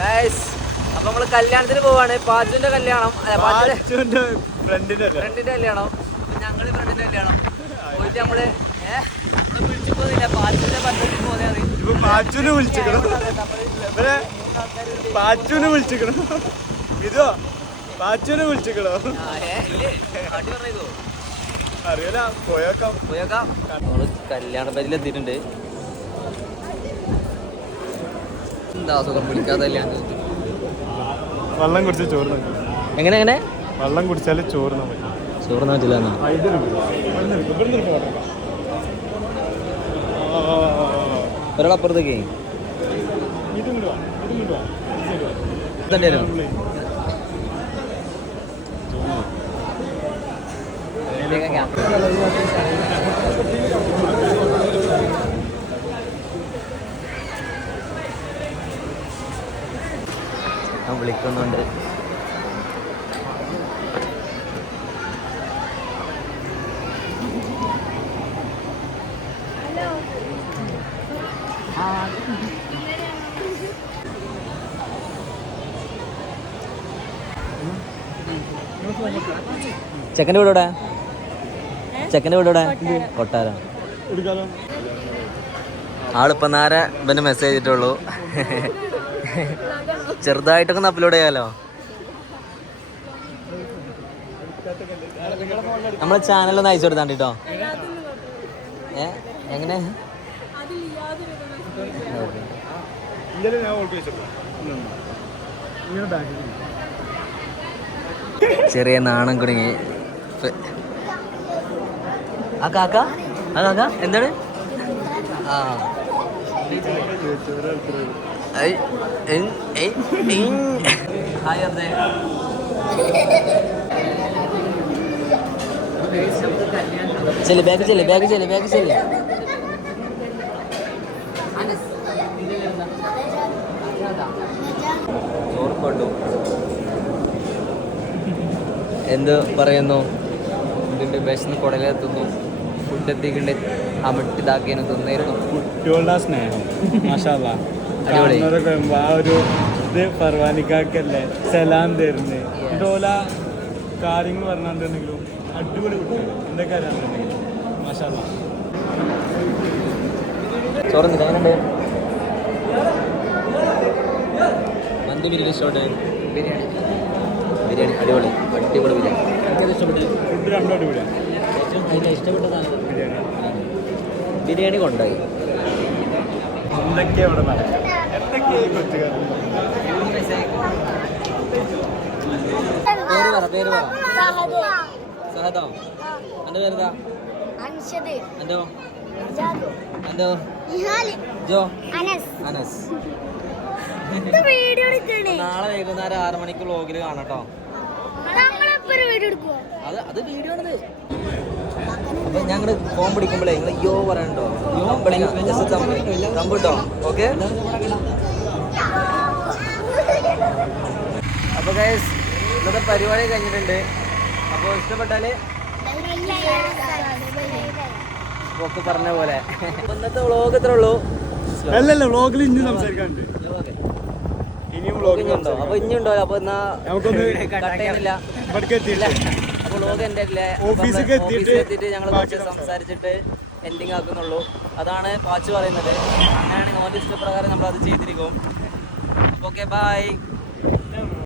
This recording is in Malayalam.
ഗൈസ് അപ്പൊ നമ്മള് കല്യാണത്തിന് പോവാണ്. പാച്ചുവിന്റെ കല്യാണം, ഫ്രണ്ടിന്റെ കല്യാണം. അപ്പൊ ഞങ്ങള് ഫ്രണ്ടിന്റെ കല്യാണം പോയിട്ട് നമ്മള് വിളിച്ചു പോകുന്നില്ല. പാച്ചുവിന്റെ പദ്ധതി പോലെയാണ്. പാച്ചുവിനെ വിളിച്ചിക്കണം, പാച്ചുവിനെ വിളിച്ചിക്കണം, ഇതോ പാച്ചുവിനെ വിളിച്ചിക്കണോ അറിയില്ല. പോയേക്കാം. നമ്മള് കല്യാണ പരിലെത്തിയിട്ടുണ്ട്. എന്താ സുഖം വിളിക്കാതെ കല്യാണം. വെള്ളം കുടിച്ച് ചോറ് എങ്ങനെ വെള്ളം കുടിച്ചാല് ചോറ് ചോറിനാ പറ്റില്ല. ഒരാളപ്പുറത്തേക്ക് വിളിക്കുന്നുണ്ട്. ചെക്കൻ്റെ വീട് ഇവിടെ കൊട്ടാരം. ആളിപ്പോ നേരെ ഇവന് മെസ്സേജ് ചെയ്തിട്ടുള്ളൂ. ചെറുതായിട്ടൊക്കെ അപ്ലോഡ് ചെയ്യാലോ. നമ്മളെ ചാനലൊന്ന് അയച്ചു കൊടുത്താണ്ട് കേട്ടോ. എങ്ങനെ ചെറിയ നാണം കുടുങ്ങി. ആ കാക്ക എന്താണ്? ചെല് ബാഗ് ചെല്. എന്ത് പറയുന്നു? ഇതിന്റെ വിശന്ന് കുടലെത്തുന്നു. ഫുഡ് എത്തിക്കണ്ട് അമിട്ട് ഇതാക്കിയാണ് തിന്നായിരുന്നു. കുട്ടികളുടെ സ്നേഹം ആ ഒരു ഇത് ഫർവാനിക്കാക്കല്ലേ സലാം തരുന്നത്. ഇതോല കാര്യങ്ങൾ പറഞ്ഞിട്ടുണ്ടെങ്കിലും അടിപൊളി കുട്ടികൾ എന്തൊക്കെ അറിയാന്നുണ്ടെങ്കിലും മാഷാല്ലാ. ചോറുന്നില്ല എങ്ങനെയുണ്ട്? മന്തി ബിരിയാണി ഇഷ്ടപ്പെട്ടെ? ബിരിയാണി അടിപൊളി ബിരിയാണി. എനിക്കത് ഇഷ്ടപ്പെട്ടു. ഫുഡ് രണ്ടും അടിപൊളിയാണ്. ഏറ്റവും അതിൻ്റെ ഇഷ്ടപ്പെട്ടതാണ് ബിരിയാണി കൊണ്ടായി. എന്തൊക്കെയാ ഇവിടെ നടക്കുക? എന്തൊക്കെയാ ഈ കൊച്ചുകാർ? പേര് പറ. സഹദോ. എൻ്റെ പേരെന്താ? എന്തോ ജോ അനസ്. നാളെ വൈകുന്നേരം 6 മണിക്ക് വ്ലോഗിൽ കാണട്ടോ. അത് വീഡിയോ ആണത്. അപ്പൊ ഞങ്ങള് ഫോൺ പിടിക്കുമ്പോഴേ നിങ്ങൾ യോ പറയണ്ടോ? കമ്പിട്ടോ. ഓക്കെ. അപ്പൊ ഗൈസ് ഇന്നത്തെ പരിപാടി കഴിഞ്ഞിട്ടുണ്ട്. അപ്പോൾ ഇഷ്ടപ്പെട്ടാല് ഒക്കെ പറഞ്ഞ പോലെ ഇന്നത്തെ വ്ളോഗ് ഇത്രേ ഉള്ളൂ. അല്ലല്ല വ്ളോഗിൽ ഇനി സംസാരിക്കാനുണ്ട്. അപ്പൊ ഇനിയുണ്ടോ? അപ്പൊ എന്നാ കട്ടയുന്നില്ല. അപ്പൊ വ്ളോഗ് എൻ്റെ ഓഫീസിൽ എത്തിയിട്ട് ഞങ്ങൾ കുറച്ച് സംസാരിച്ചിട്ട് എൻഡിങ് ആക്കുന്നുള്ളൂ. അതാണ് പാച്ചു പറയുന്നത്. അങ്ങനെയാണെങ്കിൽ ഓൻ്റെ ഇഷ്ടപ്രകാരം നമ്മൾ അത് ചെയ്തിരിക്കും. Okay bye.